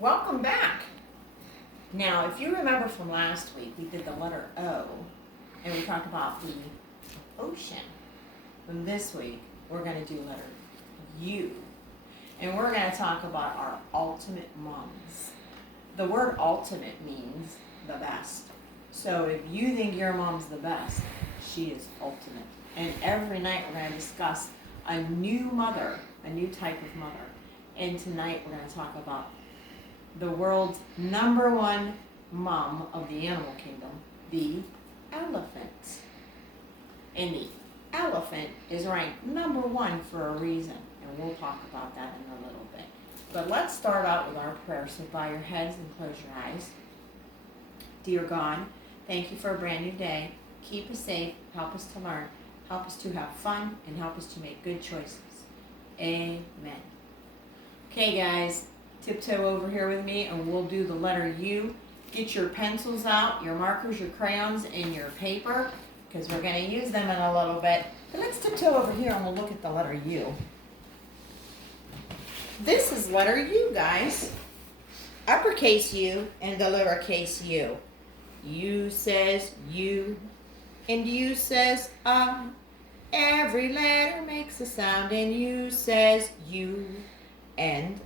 Welcome back. Now, if you remember from last week, we did the letter O, and we talked about the ocean. And this week, we're going to do letter U, and we're going to talk about our ultimate moms. The word ultimate means the best. So if you think your mom's the best, she is ultimate. And every night we're going to discuss a new mother, a new type of mother. And tonight we're going to talk about the world's #1 mom of the animal kingdom, the elephant. And the elephant is ranked #1 for a reason, and we'll talk about that in a little bit. But let's start out with our prayer. So bow your heads and close your eyes. Dear God, thank you for a brand new day. Keep us safe, help us to learn, help us to have fun, and help us to make good choices. Amen. Okay, guys. Tiptoe over here with me and we'll do the letter U. Get your pencils out, your markers, your crayons, and your paper because we're going to use them in a little bit. But let's tiptoe over here and we'll look at the letter U. This is letter U, guys. Uppercase U and the lowercase u. U says U and U says Every letter makes a sound and U says U and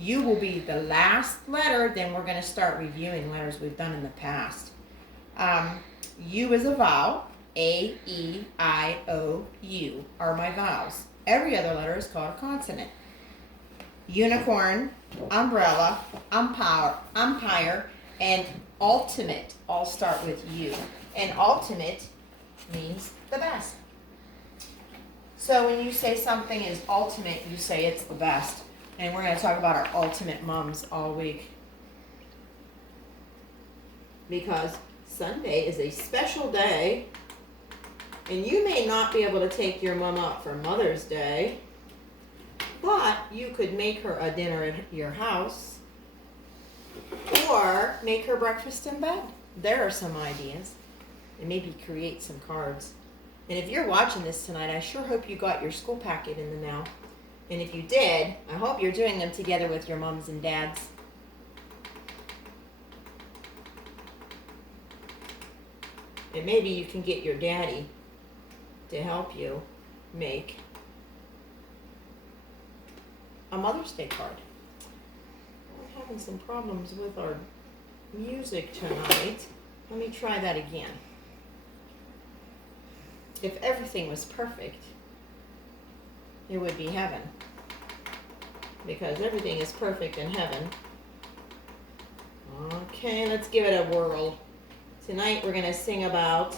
U will be the last letter, then we're going to start reviewing letters we've done in the past. U is a vowel. A, E, I, O, U are my vowels. Every other letter is called a consonant. Unicorn, umbrella, umpire, and ultimate all start with U. And ultimate means the best. So when you say something is ultimate, you say it's the best. And we're going to talk about our ultimate moms all week. Because Sunday is a special day. And you may not be able to take your mom out for Mother's Day. But you could make her a dinner at your house. Or make her breakfast in bed. There are some ideas. And maybe create some cards. And if you're watching this tonight, I sure hope you got your school packet in the mail. And if you did, I hope you're doing them together with your moms and dads. And maybe you can get your daddy to help you make a Mother's Day card. We're having some problems with our music tonight. Let me try that again. If everything was perfect, it would be heaven. Because everything is perfect in heaven. Okay, let's give it a whirl. Tonight we're going to sing about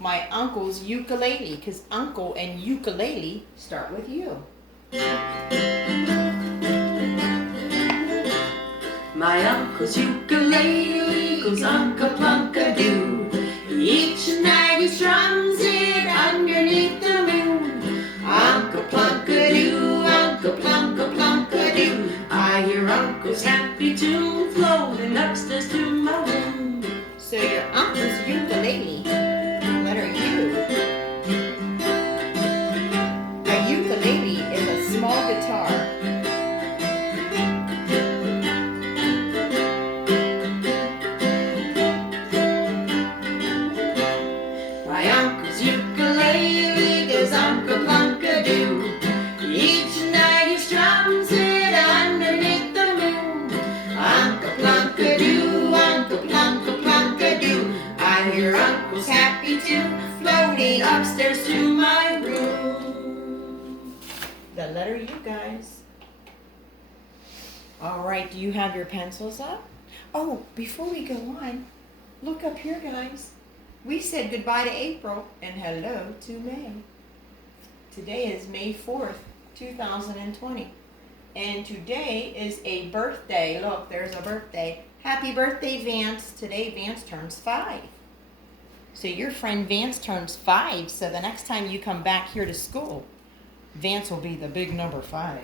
my uncle's ukulele. Because uncle and ukulele start with U. My uncle's ukulele goes unka-plunka-doo. Each night he strums it underneath the moon. Unka-plunka-doo, unka-plunka-plunka-doo. I hear Uncle's happy tune floating upstairs to my room. So your uncle's ukulele, letter U. A ukulele is a small guitar. My uncle's ukulele goes unka-plunka-doo. Each night he strums it underneath the moon. Unka-plunka-doo, unka-plunka-plunka-doo. I hear Uncle's happy tune floating upstairs to my room. The letter U, guys. All right, do you have your pencils up? Oh, before we go on, look up here, guys. We said goodbye to April and hello to May. Today is May 4th, 2020. And today is a birthday. Look, there's a birthday. Happy birthday, Vance. Today, Vance turns 5. So your friend Vance turns 5. So the next time you come back here to school, Vance will be the big number 5.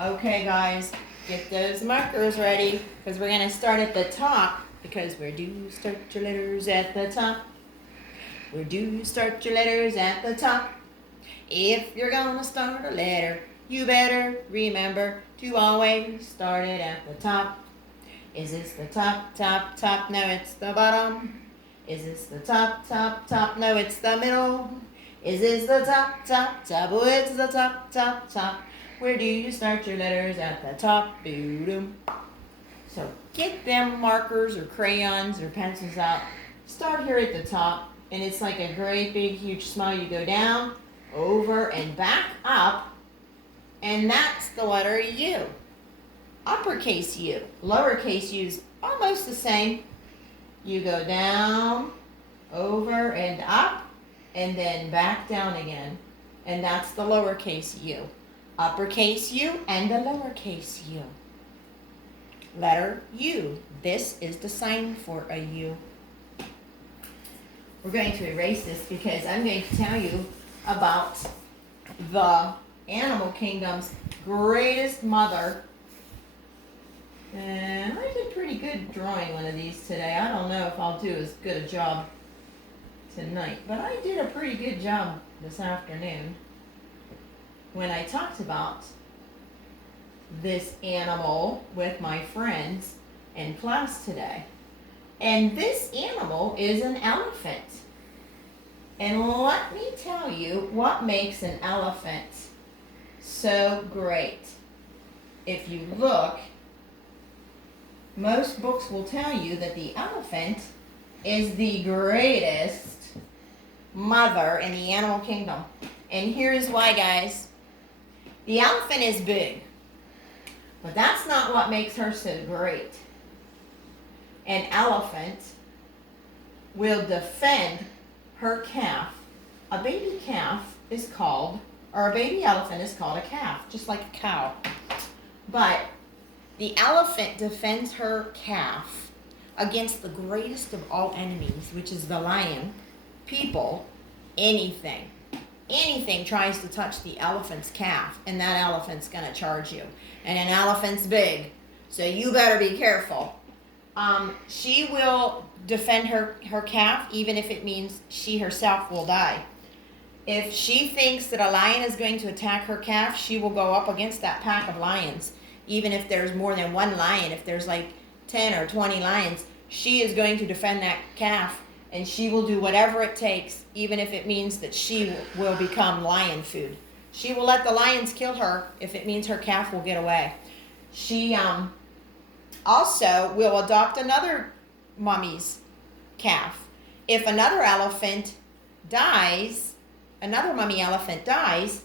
Okay, guys, get those markers ready because we're going to start at the top because where do you start your letters at the top? Where do you start your letters at the top? If you're gonna start a letter, you better remember to always start it at the top. Is this the top, top, top? No, it's the bottom. Is this the top, top, top? No, it's the middle. Is this the top, top, top? Oh, it's the top, top, top. Where do you start your letters? At the top. Boom. So get them markers or crayons or pencils out. Start here at the top, and it's like a great big huge smile. You go down, over, and back up, and that's the letter U. Uppercase U. Lowercase U's almost the same. You go down, over, and up, and then back down again, and that's the lowercase U. Uppercase U and the lowercase U. Letter U. This is the sign for a U. We're going to erase this because I'm going to tell you about the animal kingdom's greatest mother. And I did pretty good drawing one of these today. I don't know if I'll do as good a job tonight, but I did a pretty good job this afternoon when I talked about this animal with my friends in class today. And this animal is an elephant. And let me tell you what makes an elephant so great. If you look, most books will tell you that the elephant is the greatest mother in the animal kingdom. And here's why, guys. The elephant is big, but that's not what makes her so great. An elephant will defend her calf. A baby calf is called, or a baby elephant is called a calf, just like a cow. But the elephant defends her calf against the greatest of all enemies, which is the lion, people, anything. Anything tries to touch the elephant's calf, and that elephant's going to charge you. And an elephant's big, so you better be careful. She will defend her calf, even if it means she herself will die. If she thinks that a lion is going to attack her calf, she will go up against that pack of lions. Even if there's more than one lion, if there's like 10 or 20 lions, she is going to defend that calf, and she will do whatever it takes, even if it means that she will become lion food. She will let the lions kill her if it means her calf will get away. She also will adopt another mummy's calf. If another elephant dies, another mummy elephant dies,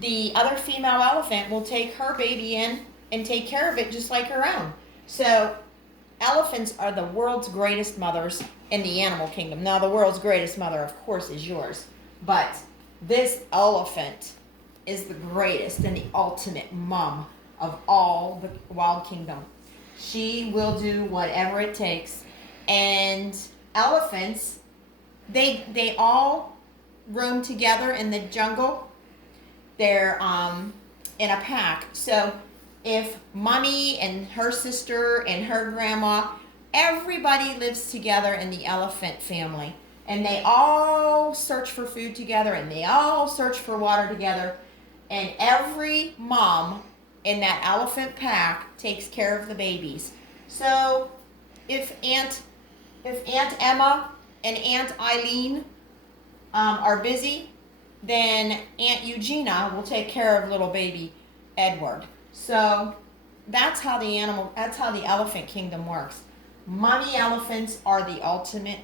the other female elephant will take her baby in and take care of it just like her own. So elephants are the world's greatest mothers in the animal kingdom. Now, the world's greatest mother, of course, is yours. But this elephant is the greatest and the ultimate mom of all the wild kingdom. She will do whatever it takes. And elephants, they all roam together in the jungle. They're in a pack. So if mommy and her sister and her grandma, everybody lives together in the elephant family. And they all search for food together, and they all search for water together. And every mom in that elephant pack takes care of the babies. So if Aunt Emma and Aunt Eileen are busy, then Aunt Eugenia will take care of little baby Edward. So that's how the elephant kingdom works. Mommy elephants are the ultimate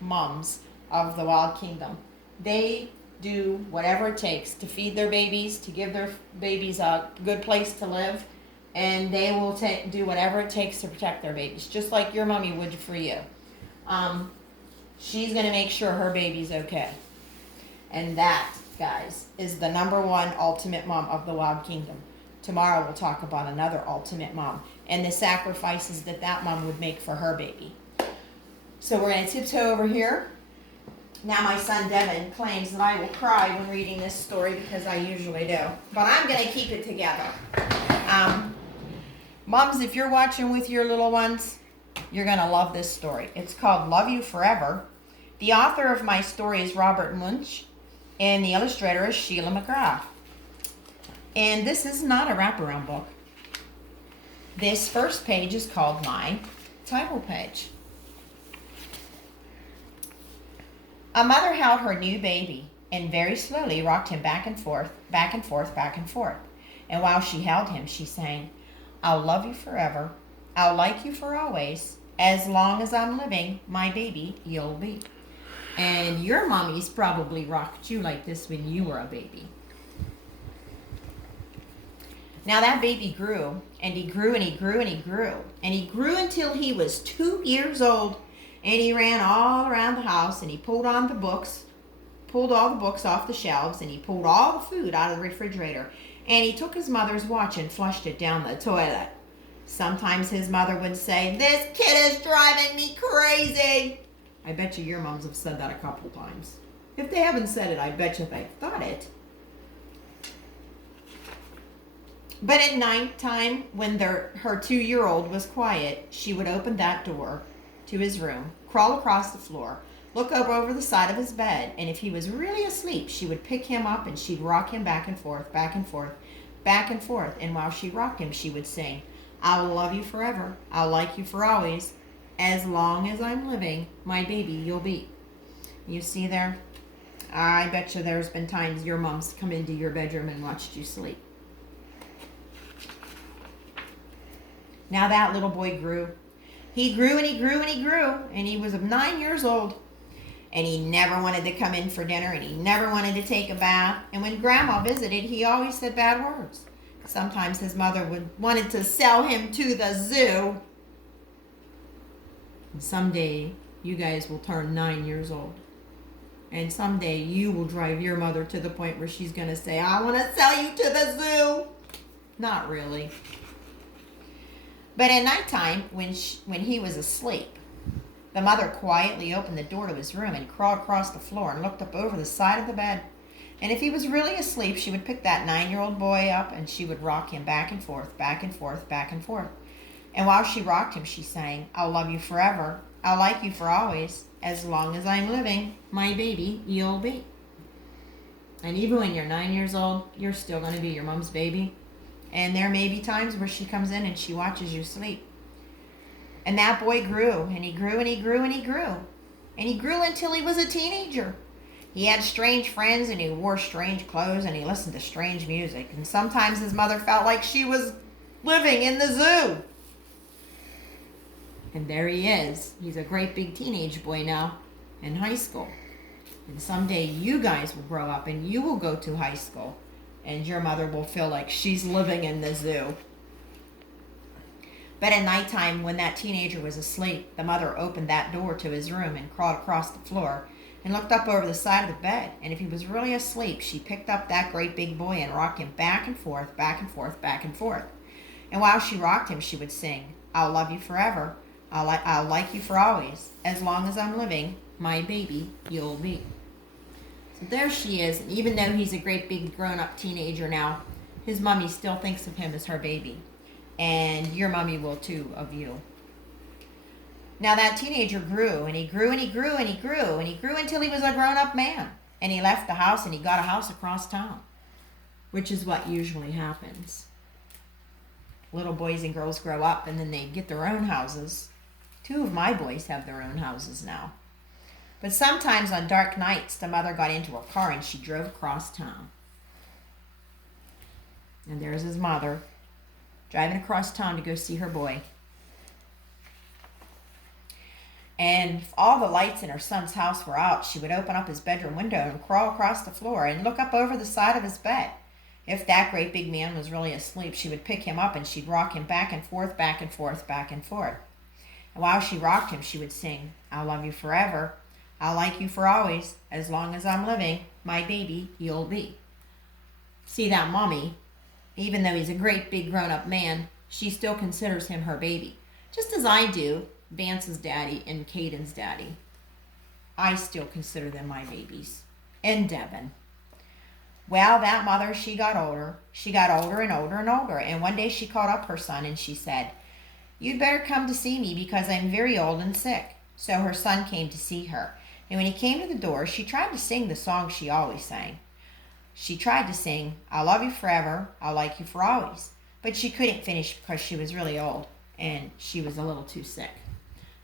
moms of the wild kingdom. They do whatever it takes to feed their babies, to give their babies a good place to live, and they will do whatever it takes to protect their babies, just like your mommy would for you. She's going to make sure her baby's okay. And that, guys, is the number one ultimate mom of the wild kingdom. Tomorrow we'll talk about another ultimate mom and the sacrifices that mom would make for her baby. So we're going to tiptoe over here. Now my son Devin claims that I will cry when reading this story because I usually do. But I'm going to keep it together. Moms, if you're watching with your little ones, you're going to love this story. It's called Love You Forever. The author of my story is Robert Munch, and the illustrator is Sheila McGrath. And this is not a wraparound book. This first page is called my title page. A mother held her new baby and very slowly rocked him back and forth, back and forth, back and forth. And while she held him, she sang, "I'll love you forever. I'll like you for always. As long as I'm living, my baby you'll be." And your mommies probably rocked you like this when you were a baby. Now that baby grew, and he grew, and he grew, and he grew. And he grew until he was 2 years old. And he ran all around the house, and he pulled all the books off the shelves, and he pulled all the food out of the refrigerator. And he took his mother's watch and flushed it down the toilet. Sometimes his mother would say, "This kid is driving me crazy." I bet you your moms have said that a couple times. If they haven't said it, I bet you they've thought it. But at night time, when her 2-year-old was quiet, she would open that door to his room, crawl across the floor, look over the side of his bed, and if he was really asleep, she would pick him up and she'd rock him back and forth, back and forth, back and forth. And while she rocked him, she would sing, "I'll love you forever. I'll like you for always. As long as I'm living, my baby you'll be." You see there? I bet you there's been times your mom's come into your bedroom and watched you sleep. Now that little boy grew. He grew and he grew and he grew, and he was 9 years old. And he never wanted to come in for dinner, and he never wanted to take a bath. And when Grandma visited, he always said bad words. Sometimes his mother wanted to sell him to the zoo. And someday, you guys will turn 9 years old. And someday, you will drive your mother to the point where she's going to say, "I want to sell you to the zoo." Not really. But at nighttime, when he was asleep, the mother quietly opened the door to his room and crawled across the floor and looked up over the side of the bed. And if he was really asleep, she would pick that 9-year-old boy up and she would rock him back and forth, back and forth, back and forth. And while she rocked him, she sang, "I'll love you forever. I'll like you for always. As long as I'm living, my baby you'll be." And even when you're 9 years old, you're still going to be your mom's baby. And there may be times where she comes in and she watches you sleep. And that boy grew, and he grew, and he grew, and he grew. And he grew until he was a teenager. He had strange friends, and he wore strange clothes, and he listened to strange music. And sometimes his mother felt like she was living in the zoo. And there he is. He's a great big teenage boy now in high school. And someday you guys will grow up, and you will go to high school. And your mother will feel like she's living in the zoo. But at nighttime, when that teenager was asleep, the mother opened that door to his room and crawled across the floor and looked up over the side of the bed. And if he was really asleep, she picked up that great big boy and rocked him back and forth, back and forth, back and forth. And while she rocked him, she would sing, "I'll love you forever. I'll like you for always. As long as I'm living, my baby you'll be." So there she is. And even though he's a great big grown-up teenager now, his mommy still thinks of him as her baby. And your mommy will too of you. Now that teenager grew, and he grew, and he grew, and he grew, and he grew until he was a grown-up man. And he left the house, and he got a house across town, which is what usually happens. Little boys and girls grow up, and then they get their own houses. 2 of my boys have their own houses now. But sometimes on dark nights, the mother got into her car, and she drove across town. And there's his mother, driving across town to go see her boy. And if all the lights in her son's house were out, she would open up his bedroom window and crawl across the floor and look up over the side of his bed. If that great big man was really asleep, she would pick him up and she'd rock him back and forth, back and forth, back and forth. And while she rocked him, she would sing, "I'll love you forever. I'll like you for always. As long as I'm living, my baby you'll be." See, that mommy, even though he's a great big grown-up man, she still considers him her baby. Just as I do Vance's daddy and Caden's daddy. I still consider them my babies. And Devin. Well, that mother, she got older. She got older and older and older. And one day she called up her son and she said, "You'd better come to see me because I'm very old and sick." So her son came to see her. And when he came to the door, she tried to sing the song she always sang. She tried to sing, I'll love you forever, I'll like you for always. But she couldn't finish because she was really old and she was a little too sick.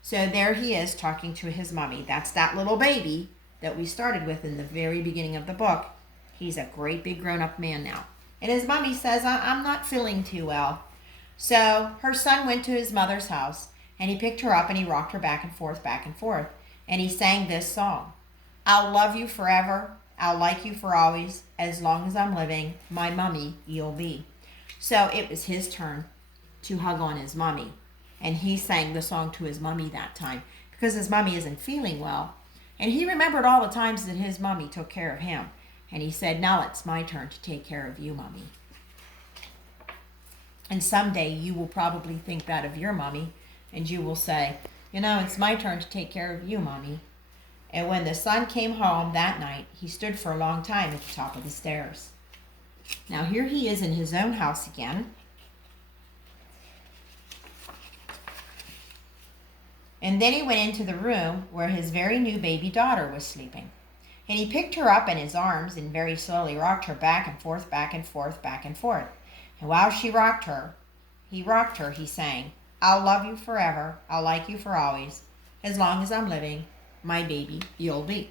So there he is talking to his mommy. That's that little baby that we started with in the very beginning of the book. He's a great big grown-up man now. And his mommy says, I'm not feeling too well. So her son went to his mother's house and he picked her up and he rocked her back and forth, back and forth. And he sang this song. I'll love you forever. I'll like you for always. As long as I'm living, my mummy you'll be. So it was his turn to hug on his mommy. And he sang the song to his mommy that time because his mommy isn't feeling well. And he remembered all the times that his mommy took care of him. And he said, now it's my turn to take care of you, mommy. And someday you will probably think that of your mommy. And you will say, you know, it's my turn to take care of you, mommy. And when the son came home that night, he stood for a long time at the top of the stairs. Now here he is in his own house again. And then he went into the room where his very new baby daughter was sleeping. And he picked her up in his arms and very slowly rocked her back and forth, back and forth, back and forth. And while he rocked her, he sang, I'll love you forever, I'll like you for always. As long as I'm living, my baby you'll be.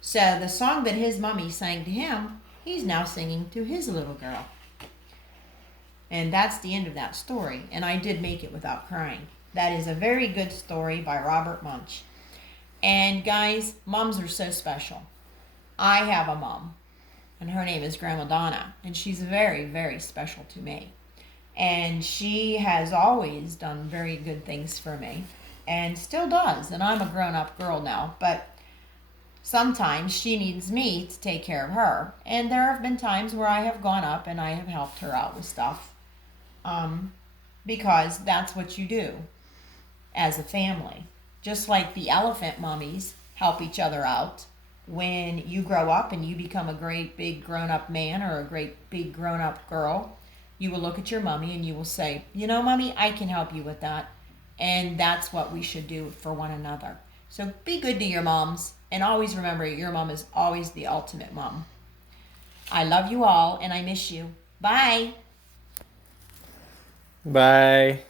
So the song that his mommy sang to him, he's now singing to his little girl. And that's the end of that story. And I did make it without crying. That is a very good story by Robert Munsch. And guys, moms are so special. I have a mom, and her name is Grandma Donna, and she's very, very special to me. And she has always done very good things for me, and still does. And I'm a grown-up girl now, but sometimes she needs me to take care of her. And there have been times where I have gone up and I have helped her out with stuff, because that's what you do as a family. Just like the elephant mummies help each other out. When you grow up and you become a great big grown-up man or a great big grown-up girl, you will look at your mommy and you will say, you know, mommy, I can help you with that. And that's what we should do for one another. So be good to your moms, and always remember your mom is always the ultimate mom. I love you all and I miss you. Bye. Bye.